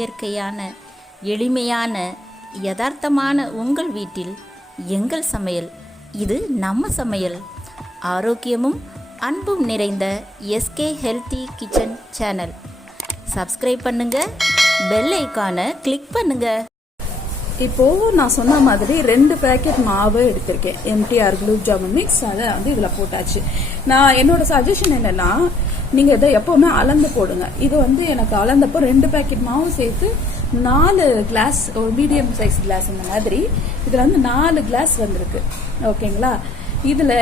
இயற்கையான எளிமையான யதார்த்தமான உங்கள் வீட்டில் எங்கள் சமையல். இது நம்ம சமையல். ஆரோக்கியமும் அன்பும் நிறைந்த SK healthy kitchen channel. Subscribe பண்ணுங்க, பெல் ஐக்கானை கிளிக் பண்ணுங்க. இப்போது நான் சொன்ன மாதிரி 2 பேக்கெட் மாவு எடுத்திருக்கேன். MTR gulab jamun mix. அதை வந்து இதில் போட்டாச்சு. நான் என்னோட சஜஷன் என்னன்னா, நீங்கள் இதை எப்போவுமே அளந்து போடுங்க. இது வந்து எனக்கு அளந்தப்போ 2 பேக்கெட் மாவு சேர்த்து 4 கிளாஸ், ஒரு மீடியம் சைஸ் கிளாஸ் இந்த மாதிரி இதில் வந்து 4 கிளாஸ் வந்திருக்கு. ஓகேங்களா? இதில்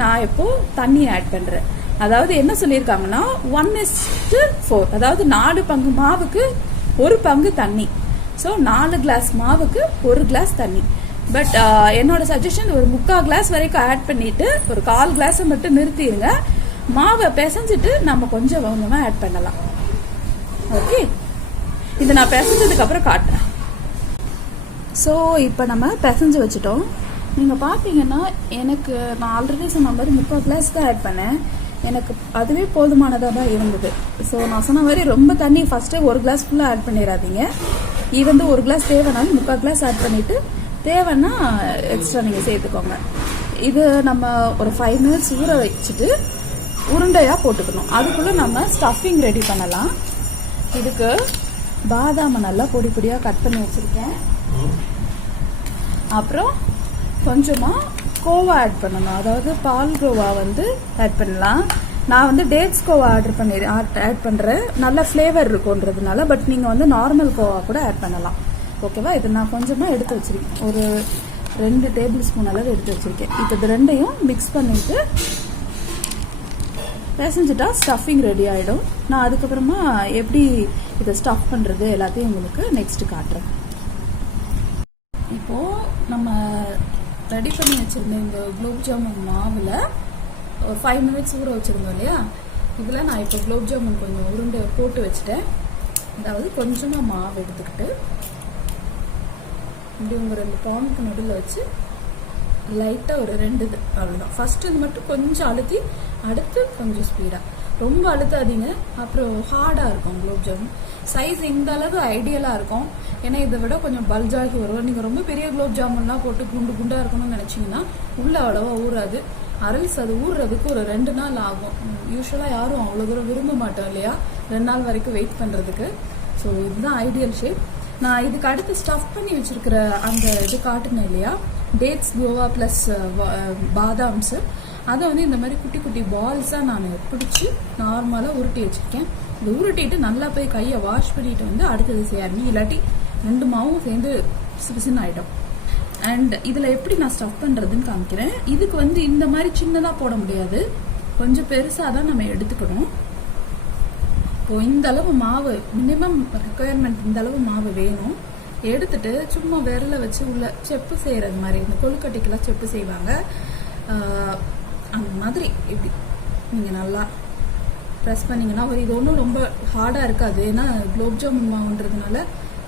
நான் இப்போ தண்ணி ஆட் பண்ணுறேன். அதாவது என்ன சொல்லியிருக்காங்கன்னா 1:4, அதாவது 4 பங்கு மாவுக்கு 1 பங்கு தண்ணி. ஸோ 4 கிளாஸ் மாவுக்கு 1 கிளாஸ் தண்ணி. பட் என்னோட சஜஷன் ஒரு 3/4 கிளாஸ் வரைக்கும் ஆட் பண்ணிட்டு ஒரு 1/4 கிளாஸை மட்டும் நிறுத்திடுங்க. மாவை பிசைஞ்சிட்டு நம்ம கொஞ்சம் கொஞ்சமாக ஆட் பண்ணலாம். ஓகே, இதை நான் பிசைஞ்சதுக்கு அப்புறம் காட்டுறேன். ஸோ இப்போ நம்ம பிசைஞ்சு வச்சுட்டோம். நீங்கள் பார்த்தீங்கன்னா எனக்கு நான் ஆல்ரெடி சொன்ன மாதிரி 3/4 கிளாஸ் தான் ஆட் பண்ணேன். எனக்கு அதுவே போதுமானதாக தான் இருந்தது. ஸோ நான் சொன்ன மாதிரி ரொம்ப தண்ணி ஃபர்ஸ்ட்டே 1 கிளாஸ் ஃபுல்லாக ஆட் பண்ணிடாதீங்க. இது வந்து 1 கிளாஸ் தேவைனாலும் 3/4 கிளாஸ் ஆட் பண்ணிட்டு தேவைன்னா எக்ஸ்ட்ரா நீங்கள் சேர்த்துக்கோங்க. இது நம்ம ஒரு 5 மினிட்ஸ் ஊற வச்சுட்டு உருண்டையாக போட்டுக்கணும். அதுக்குள்ளே நம்ம ஸ்டஃபிங் ரெடி பண்ணலாம். இதுக்கு பாதாமை நல்லா பொடி பொடியாக கட் பண்ணி வச்சுருக்கேன். அப்புறம் கொஞ்சமாக கோவா ஆட் பண்ணணும். அதாவது பால் கோவா வந்து ஆட் பண்ணலாம். நான் வந்து டேட்ஸ் கோவா ஆட் பண்ணுறேன். நல்ல ஃப்ளேவர் இருக்குன்றதுனால. பட் நீங்கள் வந்து நார்மல் கோவா கூட ஆட் பண்ணலாம். ஓகேவா? இது நான் கொஞ்சமாக எடுத்து வச்சிருக்கேன். ஒரு 2 டேபிள் ஸ்பூன் அளவு எடுத்து வச்சிருக்கேன். இப்போ இது ரெண்டையும் மிக்ஸ் பண்ணிட்டு பிசைஞ்சிட்டா ஸ்டஃபிங் ரெடி ஆகிடும். நான் அதுக்கப்புறமா எப்படி இதை ஸ்டஃப் பண்ணுறது எல்லாத்தையும் உங்களுக்கு நெக்ஸ்ட் காட்டுறேன். இப்போது நம்ம ரெடி பண்ணி வச்சுருந்த இந்த குலோப் ஜாமுன் மாவில் ஒரு 5 மினிட்ஸ் ஊற வச்சுருந்தோம் இல்லையா? இதில் நான் இப்போ குலோப் ஜாமுன் கொஞ்சம் உருண்டை போட்டு வச்சுட்டேன். அதாவது கொஞ்சமாக மாவு எடுத்துக்கிட்டு இப்படி உங்கள் 2 பானுக்கு நடுவில் வச்சு லைட்டாக ஒரு 2 இது அவ்வளோதான். ஃபர்ஸ்ட் இது மட்டும் கொஞ்சம் அழுத்தி, அடுத்து கொஞ்சம் ஸ்பீடாக. ரொம்ப அழுத்தாதீங்க, அப்புறம் ஹார்டாக இருக்கும் குலோப் ஜாமுன். சைஸ் இந்த அளவு ஐடியலாக இருக்கும். ஏன்னா இதை விட கொஞ்சம் பல்ஜாகி வரும். நீங்கள் ரொம்ப பெரிய குலோப் ஜாமுன்லாம் போட்டு குண்டாக இருக்கணும்னு நினச்சிங்கன்னா உள்ள அவ்வளோவா ஊறாது. அரல்ஸ் அது ஊறுறதுக்கு ஒரு 2 நாள் ஆகும். யூஸ்வலாக யாரும் அவ்வளோ தூரம் விரும்ப மாட்டோம் இல்லையா 2 நாள் வரைக்கும் வெயிட் பண்ணுறதுக்கு. ஸோ இதுதான் ஐடியல் ஷேப். நான் இதுக்கு அடுத்து ஸ்டஃப் பண்ணி வச்சுருக்கிற அந்த இது காட்டுனேன் இல்லையா, டேட்ஸ் கோவா ப்ளஸ் பாதாம்ஸு, அதை வந்து இந்த மாதிரி குட்டி குட்டி பால்ஸாக நான் பிடிச்சி நார்மலாக உருட்டி வச்சுருக்கேன். இதை உருட்டிட்டு நல்லா போய் கையை வாஷ் பண்ணிட்டு வந்து அடுத்தது செய்யாருங்க. இல்லாட்டி 2 மாவும் சேர்ந்து சிறுசின்னு ஆகிடும். அண்ட் இதில் எப்படி நான் ஸ்டஃப் பண்ணுறதுன்னு காமிக்கிறேன். இதுக்கு வந்து இந்த மாதிரி சின்னதாக போட முடியாது, கொஞ்சம் பெருசாக தான் நம்ம எடுத்துக்கணும். இப்போ இந்த அளவு மாவு மினிமம் ரெக்குயர்மெண்ட், இந்த அளவு மாவு வேணும். எடுத்துட்டு சும்மா விரல வச்சு உள்ள செப்பு செய்கிறது மாதிரி, இந்த கொழுக்கட்டைக்கெல்லாம் செப்பு செய்வாங்க அந்த மாதிரி இப்படி நீங்கள் நல்லா ப்ரெஸ் பண்ணிங்கன்னா இது ஒன்றும் ரொம்ப ஹார்டாக இருக்காது. ஏன்னா குலோப் ஜாமுன் மாவுன்றதுனால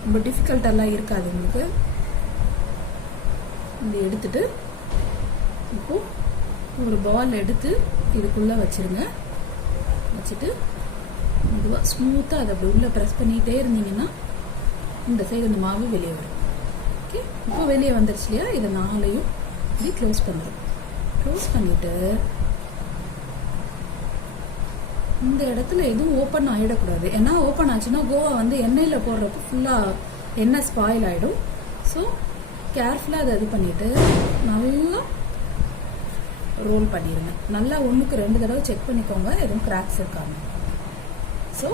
ரொம்ப டிஃபிகல்ட்டெல்லாம் இருக்காது உங்களுக்கு. இது எடுத்துட்டு இப்போ ஒரு பால் எடுத்து இதுக்குள்ளே வச்சுருங்க. வச்சுட்டு மெதுவாக ஸ்மூத்தாக அதை அப்படி உள்ளே ப்ரெஸ் பண்ணிகிட்டே இருந்தீங்கன்னா இந்த சைடு இந்த மாவு வெளியே வரும். ஓகே, இப்போ வெளியே வந்துருச்சு இல்லையா? இதை 4ஐயும் இப்படி க்ளோஸ் பண்ணுறோம். க்ளோஸ் பண்ணிவிட்டு இந்த இடத்துல எதுவும் ஓப்பன் ஆகிடக்கூடாது. ஏன்னா ஓப்பன் ஆச்சுன்னா கோவா வந்து எண்ணெயில் போடுறப்போ ஃபுல்லாக எண்ணெய் ஸ்பாயில் ஆகிடும். ஸோ கேர்ஃபுல்லாக அதை இது பண்ணிவிட்டு நல்லா ரோல் பண்ணிடுங்க. நல்லா 1க்கு 2 தடவை செக் பண்ணிக்கோங்க எதுவும் கிராக்ஸ் இருக்காங்க. ஸோ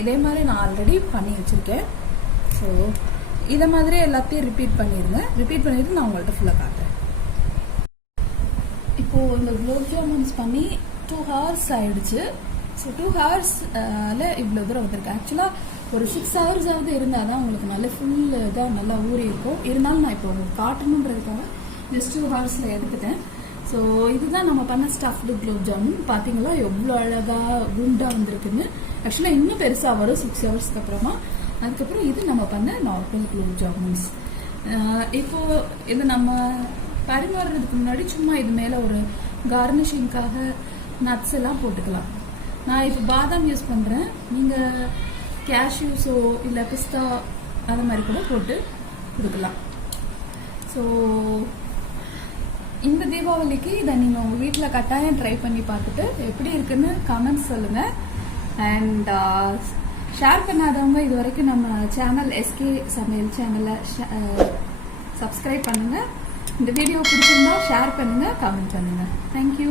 இதே மாதிரி நான் ஆல்ரெடி பண்ணி வச்சுருக்கேன். ஸோ இதை மாதிரி எல்லாத்தையும் ரிப்பீட் பண்ணிடுங்க. ரிப்பீட் பண்ணிவிட்டு நான் உங்கள்கிட்ட ஃபுல்லாக காட்டுறேன். இப்போது இந்த குலோப் ஜாமுன்ஸ் பண்ணி 2 ஹவர்ஸ் ஆகிடுச்சு. ஸோ 2 ஹவர்ஸில் இவ்வளோ தூரம் வந்திருக்கு. ஆக்சுவலாக ஒரு 6 ஹவர்ஸாவது இருந்தால் தான் உங்களுக்கு நல்ல ஃபுல் இதாக நல்லா ஊறி இருக்கும். இருந்தாலும் நான் இப்போ உங்களுக்கு காட்டணுன்றதுக்காக ஜஸ்ட் 2 ஹவர்ஸில் எடுத்துட்டேன். ஸோ இதுதான் நம்ம பண்ண ஸ்டஃப்டு குலோப் ஜாமுன். பார்த்தீங்களா எவ்வளோ அழகாக குண்டாக வந்திருக்குன்னு. ஆக்சுவலாக இன்னும் பெருசாக வரும் 6 ஹவர்ஸ்க்கு அப்புறமா. அதுக்கப்புறம் இது நம்ம பண்ண நார்மல் குலோப் ஜாமுன்ஸ். இப்போது இது நம்ம பரிமாறுறதுக்கு முன்னாடி சும்மா இது மேலே ஒரு கார்னிஷிங்காக நட்ஸ் எல்லாம் போட்டுக்கலாம். நான் இப்போ பாதாம் யூஸ் பண்ணுறேன். நீங்கள் கேஷ்யூஸோ இல்லை பிஸ்தா அது மாதிரி கூட போட்டு கொடுக்கலாம். ஸோ இந்த தீபாவளிக்கு இதை நீங்கள் உங்கள் வீட்டில் கட்டாயம் ட்ரை பண்ணி பார்த்துட்டு எப்படி இருக்குன்னு கமெண்ட்ஸ் சொல்லுங்கள். அண்ட் ஷேர் பண்ணாதவங்க இது வரைக்கும் நம்ம சேனல் எஸ்கே சமையல் சேனலை சப்ஸ்கிரைப் பண்ணுங்கள். இந்த வீடியோ பிடிச்சிருந்தா ஷேர் பண்ணுங்கள், கமெண்ட் பண்ணுங்கள். தேங்க்யூ.